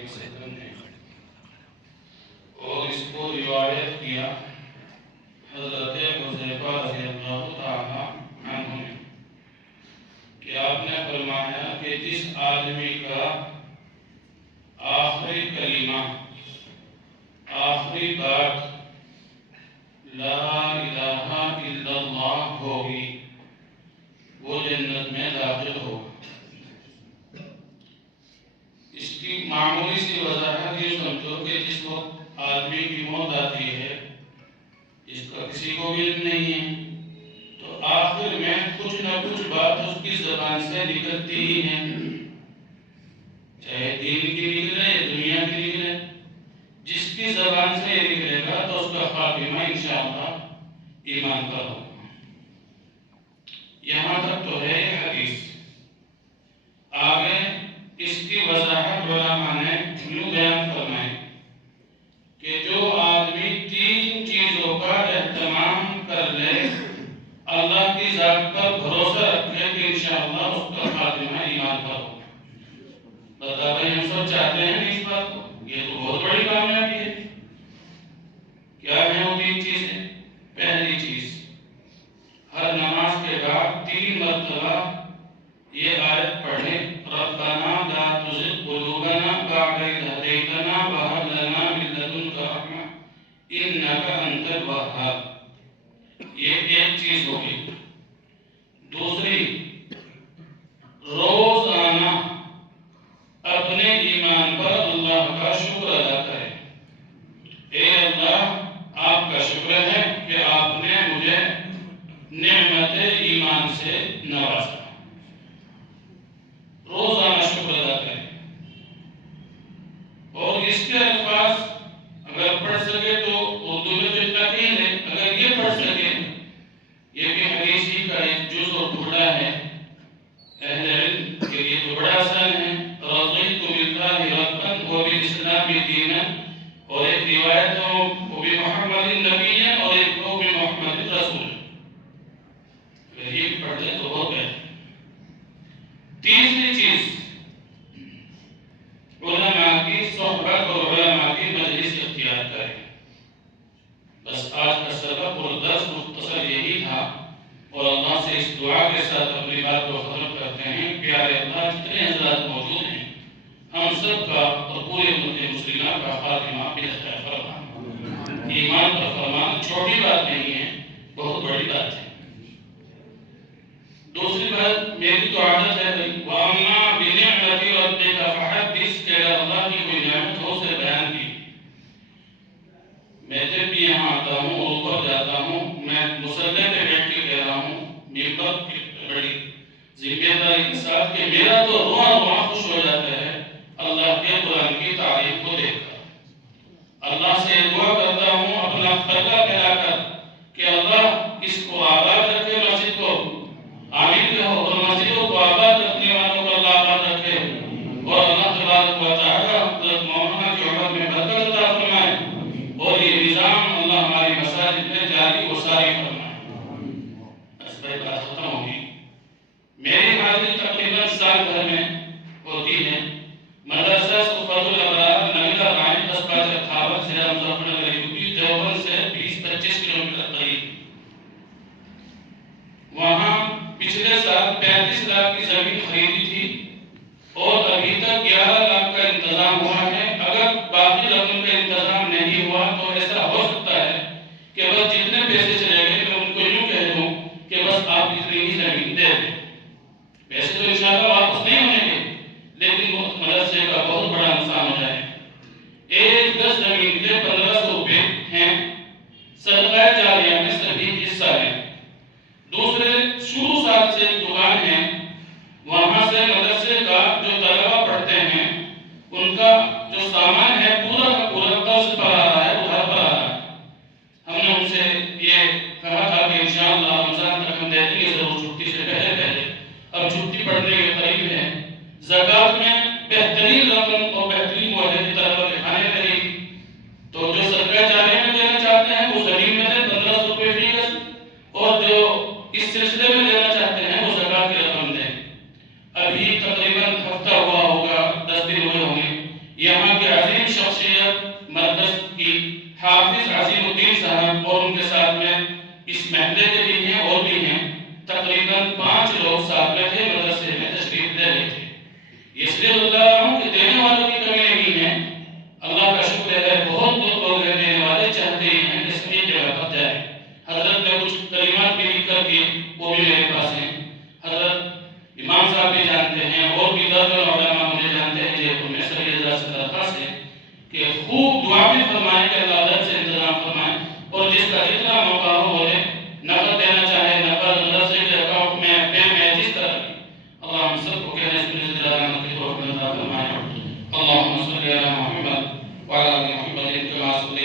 علیہ وسلم نے، اور اس کو روایت کیا حضرت حذیفہ رضی اللہ تعالیٰ عنہ نے کہ آپ نے فرمایا کہ جس آدمی کا آخری کلمہ، آخری بات لا الہ الا اللہ ہوگی وہ جنت میں داخل ہوگا۔ اس کی معمولی سی وضاحت یہ سمجھو کہ جس وقت آدمی کی موت آتی ہے، جس کا کسی کو بھی علم نہیں ہے، تو آخر میں کچھ نہ کچھ بات اس کی زبان سے نکلتی ہی ہے، چاہے دین کی نکلے یا دنیا کی نکلے، جس کی زبان سے یہ نکلے گا تو اس کا خاتمہ انشاءاللہ ایمان پر ہوگا۔ یہاں تک تو ہے یہ حدیث۔ آگے اس کی وضاحت علماء نے یوں بیان فرمائی کہ جو آدمی تین چیزوں کا اہتمام کر لے، اللہ کی ذات پر بھروسہ رکھے کہ انشاءاللہ اس کا خاتمہ ایمان پر ہوگا۔ بتا بھائی ہم سب چاہتے ہیں اس بات کو، یہ تو بہت بڑی کامیابی ہے۔ کیا ہے وہ تین چیزیں؟ پہلی چیز، ہر نماز کے بعد 3 مرتبہ یہ آیت پڑھیں، ربنا لا تزغ قلوبنا بعد إذ هديتنا وهب لنا من لدنك رحمة إنك أنت الوهاب۔ یہ ایک چیز ہوگی۔ دوسری، روزانہ اپنے ایمان پر اللہ کا شکر ادا کرے۔ اے اللہ، آپ کا شکر ہے کہ آپ نے مجھے نعمت ایمان سے نوازا۔ روزانہ شکر ادا کریں۔ اور اس کے الفاظ اگر پڑھ سکے تو اردو میں تو اتنا کہیں نہیں، اگر یہ پڑھ سکے، یہ بھی حدیث ہی کا ایک جز اور ٹکڑا ہے، اہل علم کے لیے تو بڑا آسان ہے، رضیت باللہ ربا وبالاسلام دینا، اور ایک روایت ہو وہ بھی محمد نبی ہے اور ایک وہ بھی محمد رسول ہے، اگر یہ پڑھ لیں تو بہت بہتر۔ تیسری چیز، علماء کی صحبت اور علماء کی مجلس اختیار کریں۔ بس آج کا سبق اور درس مختصر یہی تھا، اور اللہ سے اس دعا کے ساتھ اپنی بات کو ختم کرتے ہیں۔ پیارے اللہ، جتنے حضرات موجود ہیں، ہم سب کا اور پورے امت مسلمہ کا خاتمہ بخیر فرما، ایمان پر فرمان چھوٹی بات نہیں ہے، بہت بڑی بات ہے۔ دوسری بات، میری تو عادت ہے بھائی، وَأَمَّا بِنِعْمَةِ رَبِّكَ فَحَدِّثْ، کہ اگر اللہ کی کوئی نعمت ہو اسے بیان کی۔ میں جب بھی یہاں آتا ہوں اور اوپر جاتا ہوں، میں مصلی پہ بیٹھ کے کہہ رہا ہوں، ممبر کی بڑی ذمہ داری کے ساتھ، کہ میرا تو روح خوش ہو جاتا ہے اللہ کے قرآن کی تعریف کو دیکھ کر۔ اللہ سے دعا کرتا ہوں اپنا قلبہ پھیلا کر کہ اللہ اس کو آباد رکھے، مسجد کو آمین کہو، اور مسجدوں کو آباد رکھنے والوں کو اللہ آباد رکھے، اور اللہ تبارک و تعالی حضرت مولانا کی عمر میں برکت عطا فرمائے، اور یہ نظام اللہ ہماری مساجد میں جاری و ساری فرمائے۔ بس بھائی بات ختم ہوگی۔ میری حاضری تقریباً سال بھر میں ہوتی ہے۔ مدرسہ صفت الابرار نویلا رائن 10/58 ضلع مظفر نگر یوپی، دیوبند سے 20-25 کلومیٹر قریب۔ وہاں پچھلے سال 35 لاکھ کی زمین خریدی تھی، اور ابھی تک 11 لاکھ کا انتظام ہوا ہے۔ اگر باقی رقم کا انتظام نہیں ہوا تو ایسا ہو سکتا ہے کہ بس جتنے پیسے چلے گئے میں ان کو یوں کہہ دوں کہ بس آپ اتنی ہی زمین دے دیں۔ پیسے تو انشاءاللہ واپس نہیں ہونے گے، لیکن مدرسے کا بہت بڑا نقصان ہو جائے۔ ایک گز زمین کے 1500 روپے ہیں، صدقہ جاریہ میں سبھی حصہ لیں۔ دوسرے، شروع سال سے ایک دکان ہے، وہاں سے مدرسے کا جو طلبہ پڑھتے ہیں ان کا جو سامان ہے پورا کا پورا قرض پر آ رہا ہے، ادھار پر آ رہا ہے۔ ہم نے ان سے یہ کہا تھا کہ انشاءاللہ رمضان تک ہم دے دیں گے ضرور، چھٹی سے پہلے۔ اب چھٹی پڑھنے کے قریب ہے، زکوٰۃ میں بہترین رقم اور بہترین معاہدے کی طرف دکھانے لگی، تو جو صدقہ جاریہ میں دینا چاہتے ہیں وہ زمین میں دیں 1500 روپے فی گز، اور جو اس سلسلے میں دینا چاہتے ہیں وہ زکوٰۃ کی رقم دیں۔ ابھی تقریباً ہفتہ ہوا ہوگا، 10 دن ہوئے ہوں گے، یہاں شخصیت مرکز کی حافظ عظیم الدین صاحب اور ان کے ساتھ میں اس محلے کے بھی ہیں اور بھی ہیں، تقریباً 5 لوگ ساتھ میں تھے، مدرسے میں تشریف لے رہے تھے۔ اس لیے بتا رہا ہوں کہ دینے والوں کی کمی نہیں ہے، اللہ کا شکر ہے، بہت لوگ ہیں دینے والے، چاہتے ہیں کہ صحیح جگہ پر جائے۔ حضرت نے کچھ کلمات بھی لکھ کر دیے، وہ بھی میرے پاس ہیں۔ حضرت امام صاحب بھی جانتے ہیں اور بھی درجن علماء مجھے جانتے ہیں، یہ میں سبھی حضرات سے درخواست ہے کہ خوب دعا بھی فرمائیں کہ اللہ علیہ سے انتظام فرمائیں، اور جس کا جتنا موقع ہو بولے، نقد دینا چاہے نقد، مدرسے کے اکاؤنٹ میں جس طرح بھی، اللہ ہم سب کو کہنے سننے سے زیادہ عمل کی توفیق عطا فرمائے۔ اللهم صل على محمد وعلى آل محمد كما صليت